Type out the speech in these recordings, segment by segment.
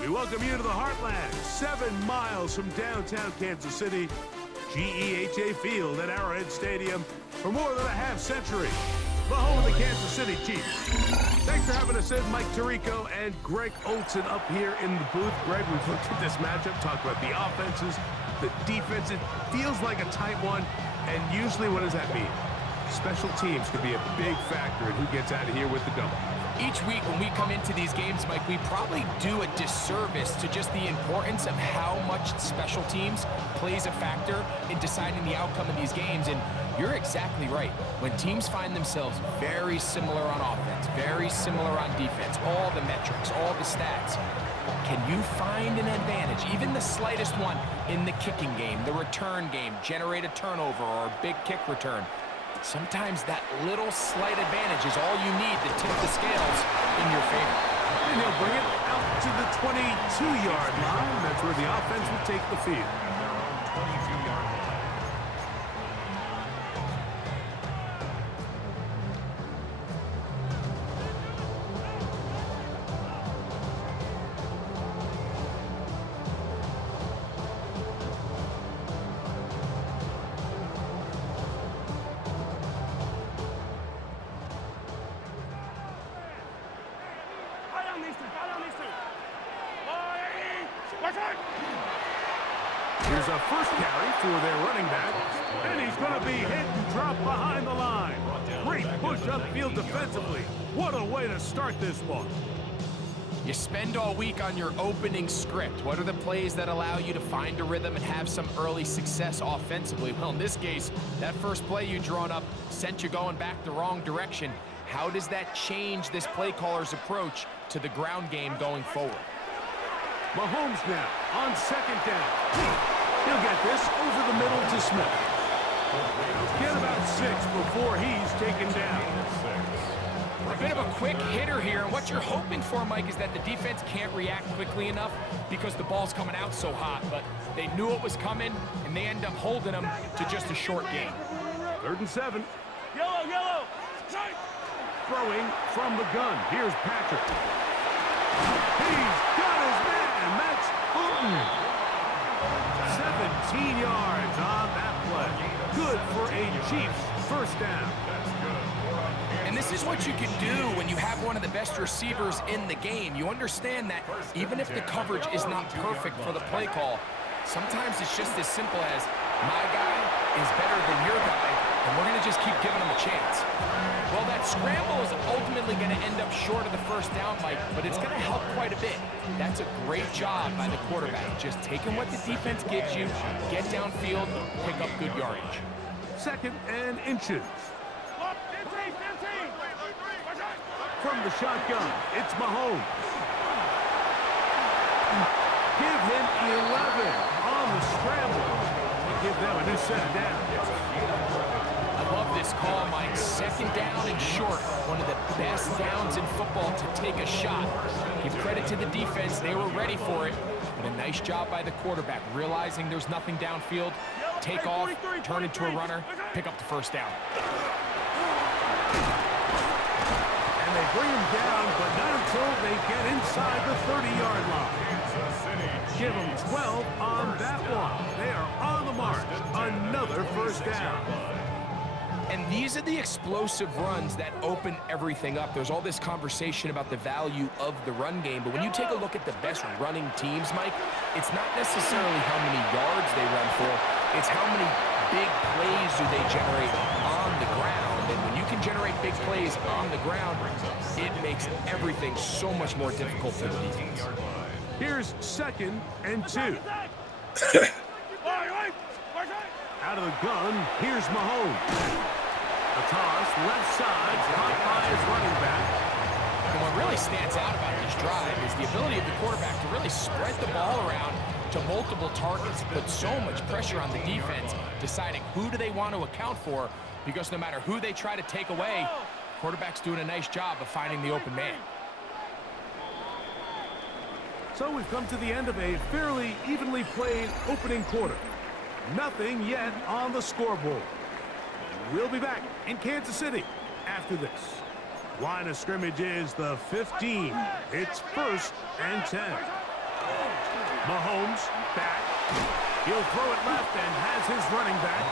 We welcome you to the Heartland, 7 miles from downtown Kansas City, GEHA Field at Arrowhead Stadium for more than a half-century. The home of the Kansas City Chiefs. Thanks for having us in, Mike Tirico and Greg Olson up here in the booth. Greg, we've looked at this matchup, talked about the offenses, the defense. It feels like a tight one, and usually what does that mean? Special teams could be a big factor in who gets out of here with the double. Each week when we come into these games, Mike, we probably do a disservice to just the importance of how much special teams plays a factor in deciding the outcome of these games. And you're exactly right. When teams find themselves very similar on offense, very similar on defense, all the metrics, all the stats, can you find an advantage, even the slightest one, in the kicking game, the return game, generate a turnover or a big kick return? Sometimes that little slight advantage is all you need to tip the scales in your favor. And he'll bring it out to the 22-yard line. That's where the offense will take the field. Here's a first carry for their running back, and he's going to be hit and dropped behind the line. Great push upfield defensively. What a way to start this one. You spend all week on your opening script. What are the plays that allow you to find a rhythm and have some early success offensively? Well, in this case, that first play you drawn up sent you going back the wrong direction. How does that change this play caller's approach to the ground game going forward? Mahomes now on second down. He'll get this over the middle to Smith. Get about 6 before he's taken down. A bit of a quick hitter here, and what you're hoping for, Mike, is that the defense can't react quickly enough because the ball's coming out so hot, but they knew it was coming, and they end up holding them to just a short gain. 3rd and 7. Yellow. Throwing from the gun. Here's Patrick. He's got his man. That's Fulton. 17 yards on that play. Good for a Chiefs first down. And this is what you can do when you have one of the best receivers in the game. You understand that even if the coverage is not perfect for the play call, sometimes it's just as simple as my guy is better than your guy, and we're going to just keep giving him a chance. Well, that scramble is ultimately going to end up short of the first down, Mike, but it's going to help quite a bit. That's a great job by the quarterback, just taking what the defense gives you, get downfield, pick up good yardage. 2nd and inches. From the shotgun, it's Mahomes. Give him 11 on the scramble. Give them a new set down. I love this call, Mike. 2nd down and short. One of the best downs in football to take a shot. Give credit to the defense. They were ready for it. But a nice job by the quarterback, realizing there's nothing downfield. Take off, turn into a runner, pick up the first down. And they bring him down, but not until they get inside the 30-yard line. Give them 12 on that one. They are on the march. Another first down. And these are the explosive runs that open everything up. There's all this conversation about the value of the run game, but when you take a look at the best running teams, Mike, it's not necessarily how many yards they run for, it's how many big plays do they generate on the ground. And when you can generate big plays on the ground, it makes everything so much more difficult for the defense. Here's 2nd and 2. Out of the gun, here's Mahomes. A toss, left side, caught by his running back. And what really stands out about this drive is the ability of the quarterback to really spread the ball around to multiple targets, put so much pressure on the defense, deciding who do they want to account for, because no matter who they try to take away, the quarterback's doing a nice job of finding the open man. So we've come to the end of a fairly evenly played opening quarter. Nothing yet on the scoreboard. We'll be back in Kansas City after this. Line of scrimmage is the 15. It's 1st and 10. Mahomes back. He'll throw it left and has his running back.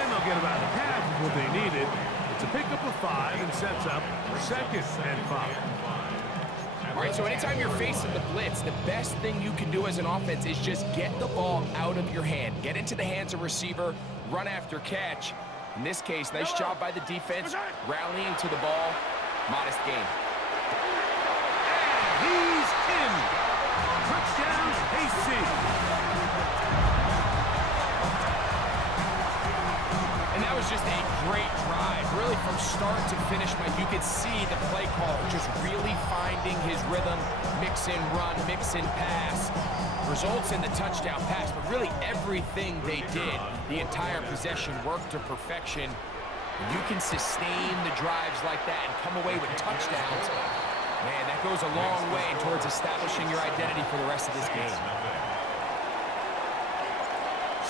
And they'll get about half of what they needed. It's a pickup of 5 and sets up 2nd and 5. All right, so anytime you're facing the blitz, the best thing you can do as an offense is just get the ball out of your hand. Get into the hands of receiver, run after catch. In this case, nice job by the defense, rallying to the ball. Modest game. And he's in. Touchdown, KC. And that was just a great drive. Really from start to finish, Mike, you could see the play caller just really finding his rhythm, mix in run, mix in pass. Results in the touchdown pass, but really everything they did, the entire possession worked to perfection. And you can sustain the drives like that and come away with touchdowns. Man, that goes a long way towards establishing your identity for the rest of this game.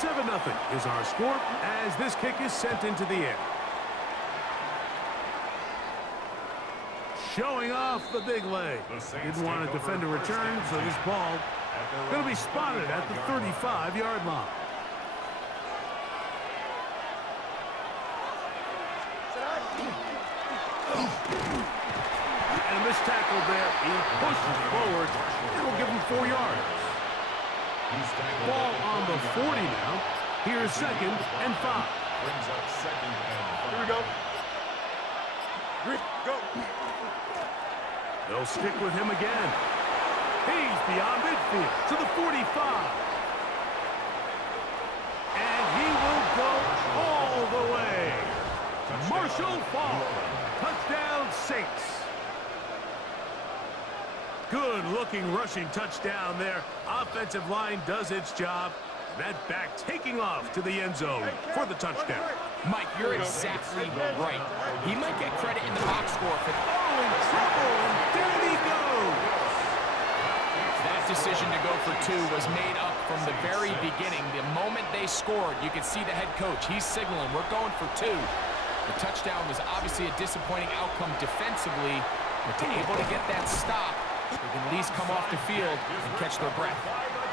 7-0 is our score as this kick is sent into the air. Showing off the big leg. Didn't want to defend a return, so this ball going to be spotted at the 35-yard line. And a missed tackle there. He pushes forward. It'll give him 4 yards. Ball on the 40 now. Here's 2nd and 5. Brings up 2nd and 5. Here we go. Go. They'll stick with him again. He's beyond midfield to the 45. And he will go all the way. Marshall Falk. Touchdown, Saints. Good-looking rushing touchdown there. Offensive line does its job. That back taking off to the end zone for the touchdown. Mike, you're exactly right. He might get credit in the box score for in trouble, and down he goes. That decision to go for 2 was made up from the very beginning. The moment they scored, you could see the head coach. He's signaling, we're going for 2. The touchdown was obviously a disappointing outcome defensively, but to able to get that stop, they can at least come off the field and catch their breath.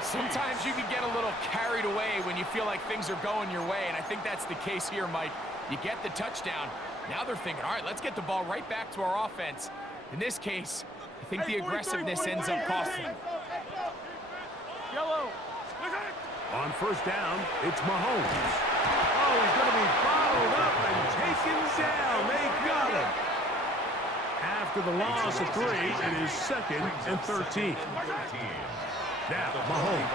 Sometimes you can get a little carried away when you feel like things are going your way, and I think that's the case here, Mike. You get the touchdown. Now they're thinking, all right, let's get the ball right back to our offense. In this case, I think the aggressiveness ends up costing them. Yellow. On 1st down, it's Mahomes. Oh, he's going to be bottled up and taken down. They got him. After the loss of 3, it is 2nd and 13. Now, Mahomes.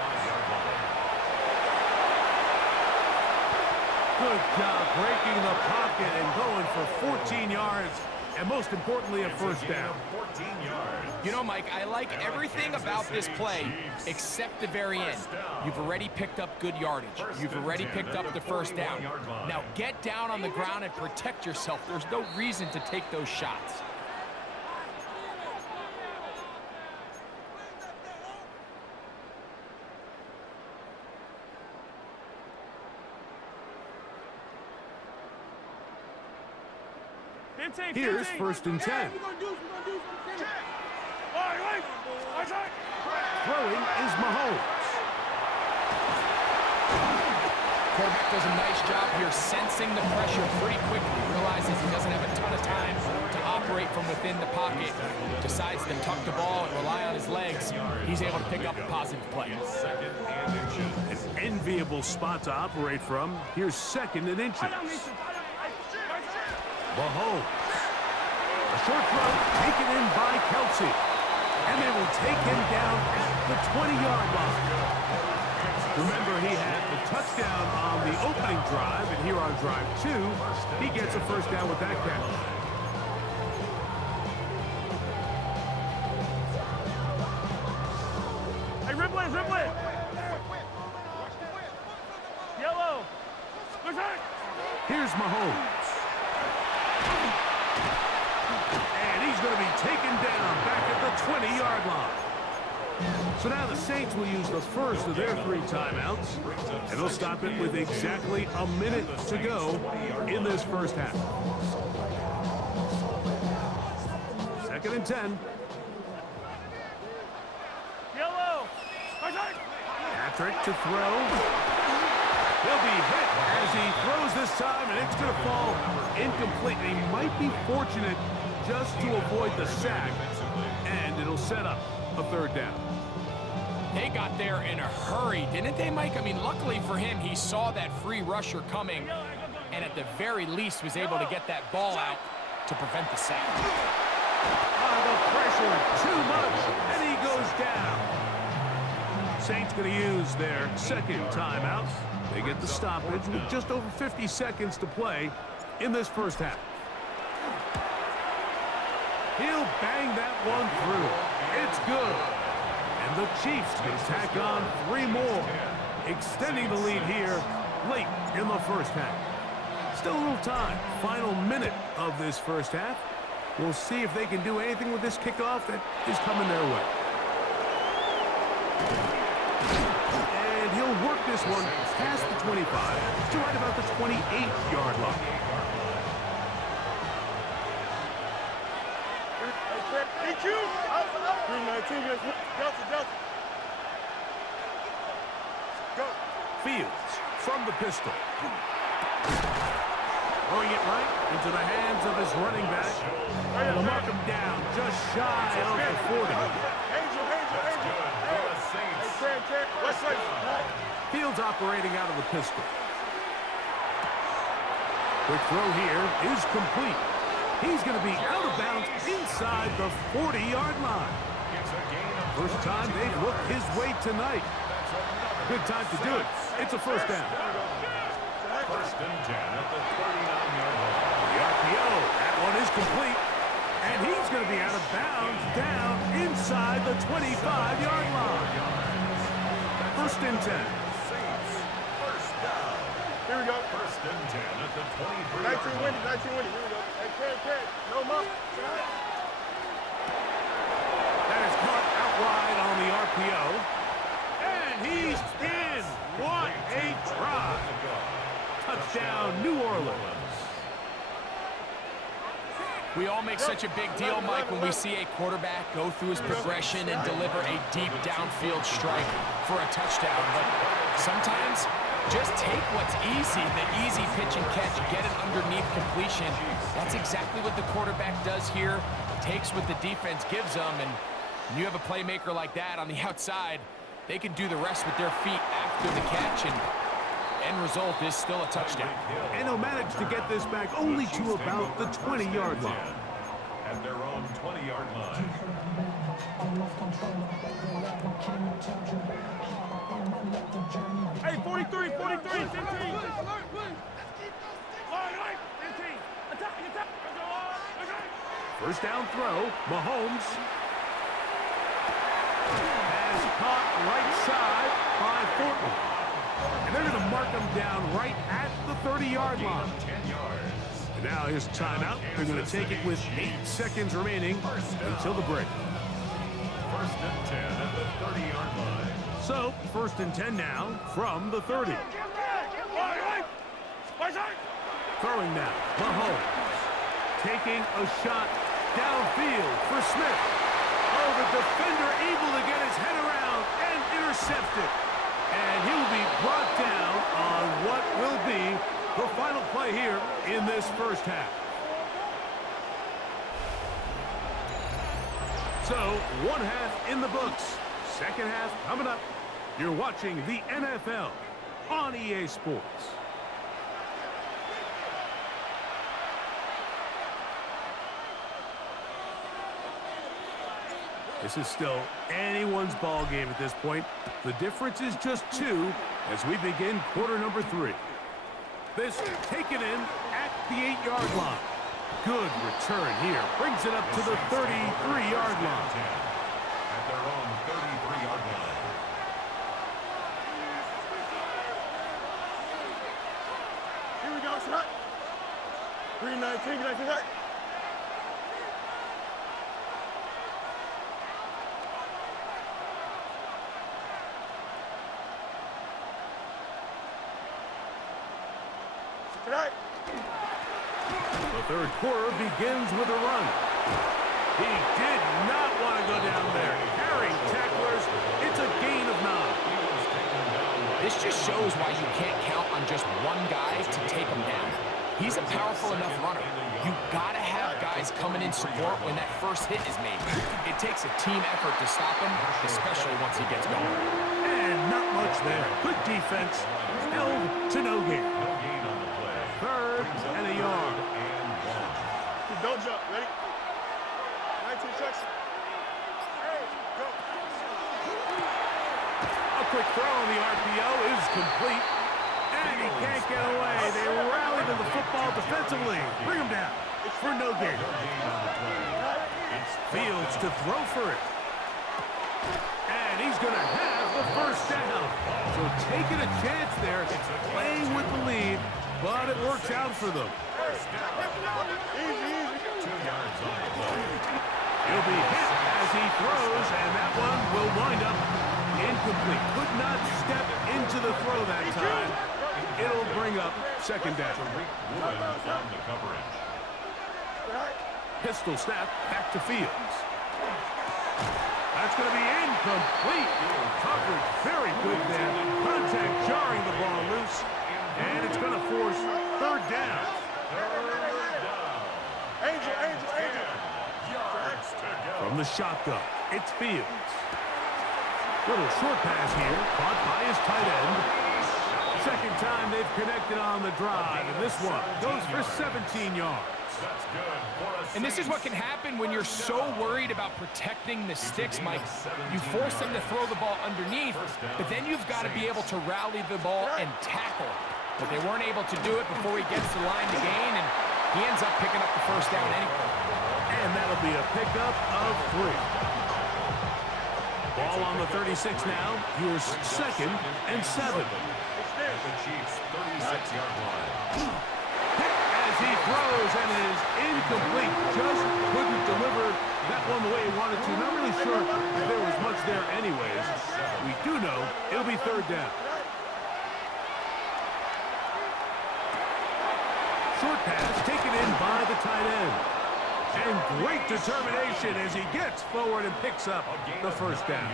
Good job breaking the pocket and going for 14 yards. And most importantly, a 1st down. You know, Mike, I like everything about this play except the very end. You've already picked up good yardage. You've already picked up the 1st down. Now get down on the ground and protect yourself. There's no reason to take those shots. Here's 1st and 10. Throwing is Mahomes. Quarterback does a nice job here sensing the pressure pretty quickly. Realizes he doesn't have a ton of time to operate from within the pocket. Decides to tuck the ball and rely on his legs. He's able to pick up a positive play. An enviable spot to operate from. Here's 2nd and inches. Mahomes. A short throw taken in by Kelsey. And they will take him down at the 20-yard line. Remember, he had the touchdown on the opening drive, and here on drive 2, he gets a 1st down with that catch. Hey, Ripley! Yellow! Here's Mahomes. And he's going to be taken down back at the 20-yard line. So now the Saints will use the first of their 3 timeouts, and they'll stop it with exactly a minute to go in this 1st half. 2nd and 10. Yellow! Patrick to throw. He'll be hit as he throws this time, and it's going to fall incomplete. He might be fortunate just to avoid the sack, and it'll set up a third down. They got there in a hurry, didn't they, Mike? I mean, luckily for him, he saw that free rusher coming, and at the very least was able to get that ball out to prevent the sack. The pressure, too much, and he goes down. Saints going to use their second timeout. They get the stoppage with just over 50 seconds to play in this first half. He'll bang that one through. It's good. And the Chiefs can tack on 3 more, extending the lead here late in the first half. Still a little time. Final minute of this first half. We'll see if they can do anything with this kickoff that is coming their way. And he'll work this one past the 25 to right about the 28-yard line. Thank you. 319, Delta. Go. Fields from the pistol. Throwing it right into the hands of his running back. And they'll mark him down just shy of the 40. Angel. Fields operating out of the pistol. Quick throw here is complete. He's going to be out of bounds inside the 40-yard line. First time they've looked his way tonight. Good time to do it. It's a first down. First and 10 at the 39-yard line. The RPO, that one is complete. And he's going to be out of bounds down inside the 25-yard line. First and 10. Saints, first down. Here we go. First and 10 at the 23-yard 19 line. 19 Here we go. Hey, Ted. No more. That is caught out wide on the RPO. And he's in. What a try. Touchdown, New Orleans. We all make such a big deal, Mike, when we see a quarterback go through his progression and deliver a deep downfield strike for a touchdown. But sometimes just take what's easy, the easy pitch and catch, get it underneath completion. That's exactly what the quarterback does here, takes what the defense gives them, and when you have a playmaker like that on the outside, they can do the rest with their feet after the catch, and end result is still a touchdown. And he'll manage to get this back only to about the 20-yard line. At their own 20-yard line. Hey, 43, 15. First down throw, Mahomes. Has caught right side by Thornton. And they're going to mark him down right at the 30-yard line. 10 yards. And now here's timeout. They're going to take it with 8 seconds remaining until the break. First and 10 at the 30-yard line. So, first and 10 now from the 30. Throwing now, Mahomes. Taking a shot downfield for Smith. Oh, the defender able to get his head around and intercept it. And he'll be brought down on what will be the final play here in this first half. So, one half in the books. Second half coming up. You're watching the NFL on EA Sports. This is still anyone's ball game at this point. The difference is just 2 as we begin quarter number 3. This taken in at the 8-yard line. Good return here. Brings it up to the 33-yard line. At their own 33-yard line. Here we go, shot. 319. The third quarter begins with a run. He did not want to go down there. Carrying tacklers, it's a gain of 9. This just shows why you can't count on just one guy to take him down. He's a powerful enough runner. You gotta have guys coming in support when that first hit is made. It takes a team effort to stop him, especially once he gets going. And not much there. Good defense. Held to no gain. No gain on the play. Third and a yard. Don't jump. Ready? 19 seconds. Hey, go. A quick throw on the RPO is complete. And he can't get away. They rally to the football defensively. Bring him down for no gain. Fields to throw for it. And he's going to have the first down. So taking a chance there, playing with the lead, but it works out for them. Easy. 2 yards on the play. He'll be hit as he throws, and that one will wind up incomplete. Could not step into the throw that time. It'll bring up second down. Woolen on the coverage. Pistol snap back to Fields. That's going to be incomplete. Coverage very good there. Contact jarring the ball loose, and it's going to force third down. Angel. Yards to go. From the shotgun, it's Fields. Little short pass here, caught by his tight end. Second time they've connected on the drive, and this one goes for 17 yards. That's good for a And this is what can happen when you're so worried about protecting the sticks, Mike. You force them to throw the ball underneath, but then you've got to be able to rally the ball and tackle. But they weren't able to do it before he gets to the line to gain, and he ends up picking up the first down anyway. And that'll be a pickup of 3. Ball on the 36 now. Here's 2nd and 7. the Chiefs' 36-yard line. Hit as he throws, and it is incomplete. Just couldn't deliver that one the way he wanted to. Not really sure if there was much there anyways. We do know it'll be third down. Short pass taken in by the tight end. And great determination as he gets forward and picks up the first down.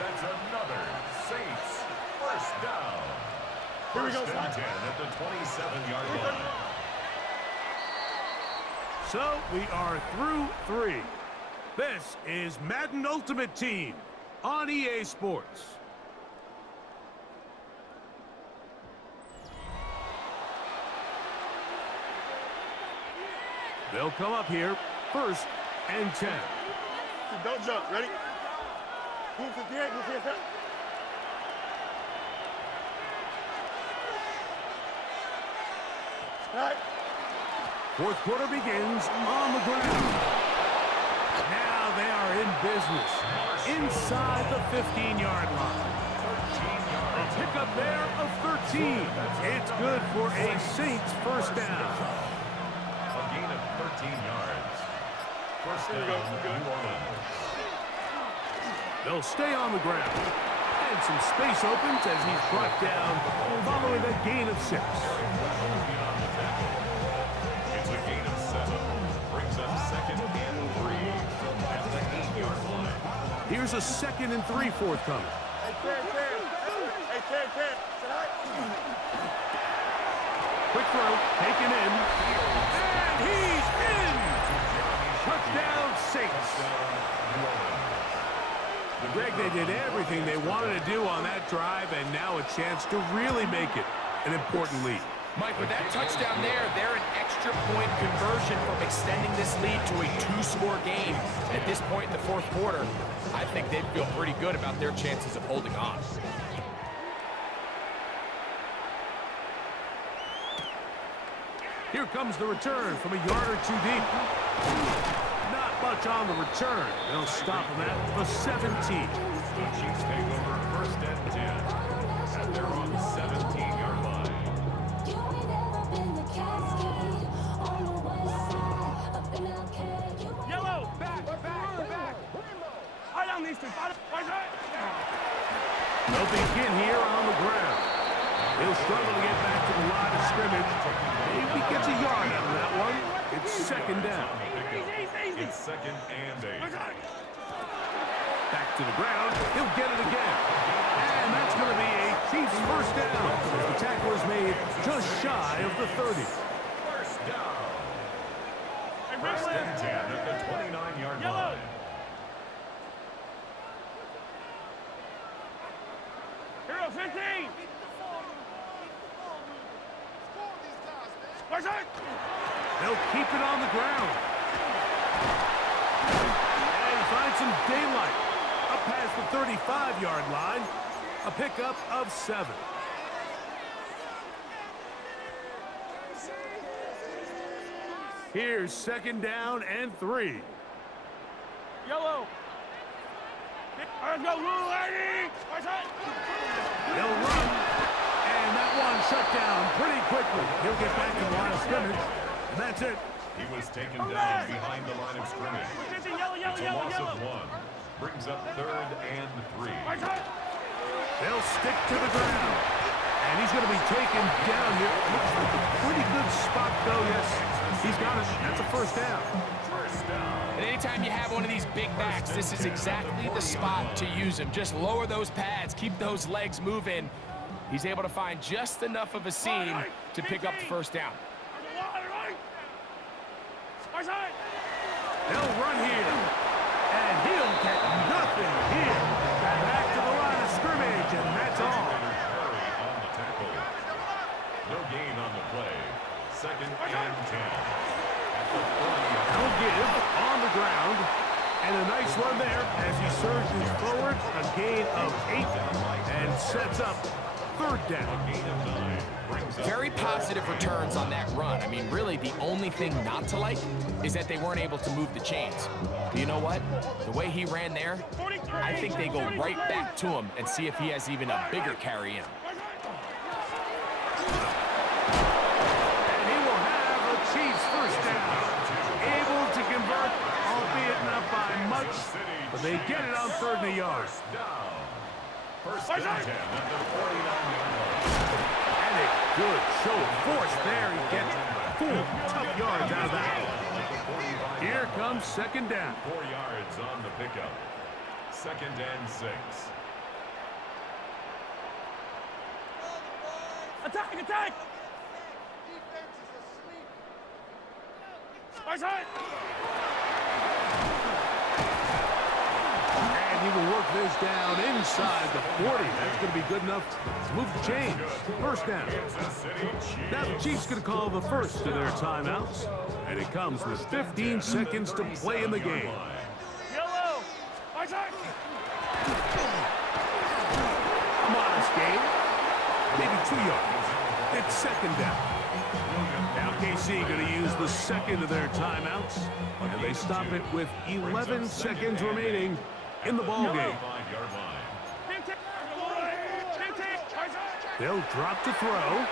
That's another Saints first down. Here we go, First and 10 at the 27-yard line. So we are through 3. This is Madden Ultimate Team on EA Sports. They'll come up here, first and 10. Don't jump. Ready? Move 58, move 58. All right. Fourth quarter begins on the ground. Now they are in business inside the 15-yard line. A pickup there of 13. It's good for a Saints first down. A gain of 13 yards. First down, New Orleans. They'll stay on the ground. And some space opens as he's brought down following a gain of 6. It's a gain of 7. Brings up second and 3 at the 8-yard line. Here's a 2nd and 3 forthcoming. Hey, Ken. Quick throw, taken in. And he's in! Touchdown, Saints. Greg, they did everything they wanted to do on that drive, and now a chance to really make it an important lead. Mike, with that touchdown there, they're an extra point conversion from extending this lead to a 2-score game. And at this point in the fourth quarter, I think they'd feel pretty good about their chances of holding on. Here comes the return from a yard or 2 deep. Not much on the return. They'll stop him at the 17. The Chiefs take over first and 10 at their own 17-yard line. Yellow, back. Right on these two. They'll begin here on the ground. He'll struggle to get back to the line of scrimmage. Maybe gets a yard out of that one. It's second down. It's second and 8. Back to the ground. He'll get it again. And that's going to be a Chiefs first down. The tackle is made just shy of the 30. First down. First and 10 at the 29-yard line. Hero 15. Where's it? They'll keep it on the ground. And he finds some daylight. Up past the 35-yard line. A pickup of 7. Here's second down and 3. Yellow. Let's go, Lou Lady. Where's it? They'll run. And that one shut down pretty quickly. He'll get back in the line of scrimmage. And that's it. He was taken down behind the line of scrimmage. It's a loss of 1. Brings up 3rd and 3. They'll stick to the ground. And he's going to be taken down here. Looks like a pretty good spot, though. Yes, he's got it. That's a first down. First down. And anytime you have one of these big backs, this is exactly the spot to use him. Just lower those pads, keep those legs moving. He's able to find just enough of a seam to pick up the first down. They'll run here. And he'll get nothing here. Back to the line of scrimmage, and that's all. On the tackle. No gain on the play. Second and 10. They'll give on the ground. And a nice run there as he surges forward. A gain of 8 and sets up third down. Gain of 9. Very positive returns on that run. I mean, really, the only thing not to like is that they weren't able to move the chains. But you know what? The way he ran there, I think they go right back to him and see if he has even a bigger carry in him. And he will have a Chiefs first down. Able to convert, albeit not by much, but they get it on 3rd and a yard. First and 10 at the 49-yard line. And a good show of force there. He gets 4 tough yards out of that. Here comes second down. 4 yards on the pickup. Second and 6. Attack, attack! Where's it? And he will work this down inside the 40. That's going to be good enough to move the chains. First down. Now the Chiefs going to call the first of their timeouts. And it comes with 15 seconds to play in the game. Yellow! Where's it? A modest game. Maybe 2 yards. It's second down. Now KC going to use the second of their timeouts. And they stop it with 11 seconds remaining in the ball game. They'll drop to throw.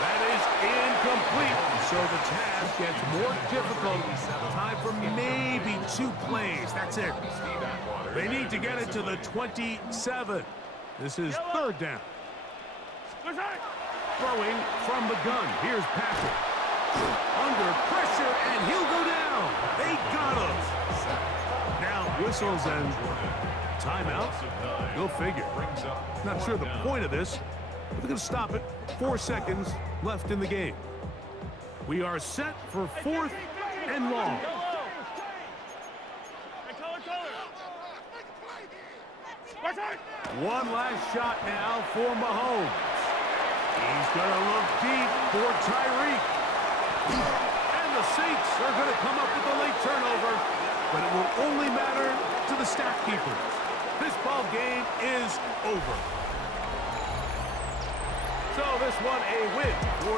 That is incomplete. So the task gets more difficult. Time for maybe 2 plays. That's it. They need to get it to the 27. This is third down. Throwing from the gun. Here's Patrick. Under pressure, and he'll go down. They got him. Now whistles and timeout. Go figure. Not sure the point of this, but they're going to stop it. 4 seconds left in the game. We are set for 4th and long. One last shot now for Mahomes. He's going to look deep for Tyreek. And the Saints are going to come up with a late turnover, but it will only matter to the stat keepers. This ball game is over. So this one a win for the